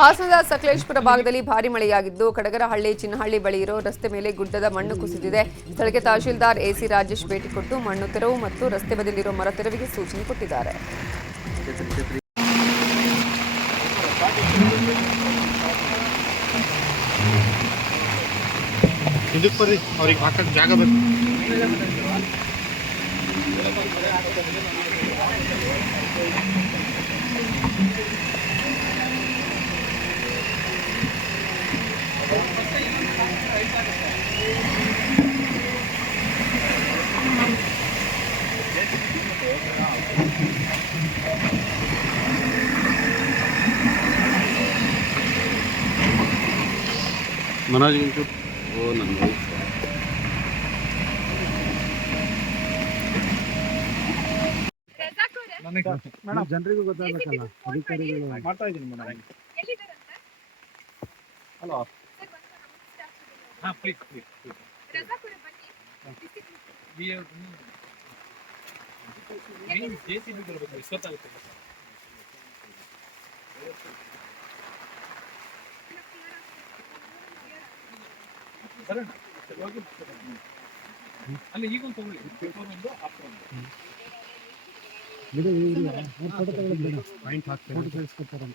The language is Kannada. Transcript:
ಹಾಸನದ ಸಕಲೇಶಪುರ ಭಾಗದಲ್ಲಿ ಭಾರಿ ಮಳೆಯಾಗಿದ್ದು ಕಡಗರಹಳ್ಳಿ ಚಿನ್ನಹಳ್ಳಿ ಬಳಿ ಇರೋ ರಸ್ತೆ ಮೇಲೆ ಗುಡ್ಡದ ಮಣ್ಣು ಕುಸಿದಿದೆ. ಸ್ಥಳಕ್ಕೆ ತಹಶೀಲ್ದಾರ್ ಎಸಿ ರಾಜೇಶ್ ಭೇಟಿ ಕೊಟ್ಟು ಮಣ್ಣು ತೆರವು ಮತ್ತು ರಸ್ತೆ ಬದಿಯಲ್ಲಿರೋ ಮರ ತೆರವಿಗೆ ಸೂಚನೆ ಕೊಟ್ಟಿದ್ದಾರೆ. मनोज वो ನನ್ನ ಜನರಿಗೂ ಗೊತ್ತಾಗಬೇಕಲ್ಲ, ಅಧಿಕಾರಿಗಳು ಮಾಡ್ತಾ ಇದ್ದೀನಿ ಮೇಡಮ್. ಹಲೋ, ಹಾಂ ಪ್ಲೀಸ್ ಪ್ಲೀಸ್ JCB ಬರಬೇಕು, ಇಷ್ಟೊತ್ತಾಗುತ್ತೆ ಬರೋಣ. ಅಲ್ಲಿ ಈಗ ಒಂದು ತಗೊಳ್ಳಿ, ಪೇಪರ್ ಒಂದು ಆಫ್ಟರ್ ಒಂದು ಬಿಡು, ಫೋಟೋ ತಗೊಳ್ಳೋದು ಬೇಡ, ಪಾಯಿಂಟ್ ಹಾಕ್ತಾರೆ, ಫೋಟೋ ತೆಗೆಸ್ಕೊತಾರಂತ.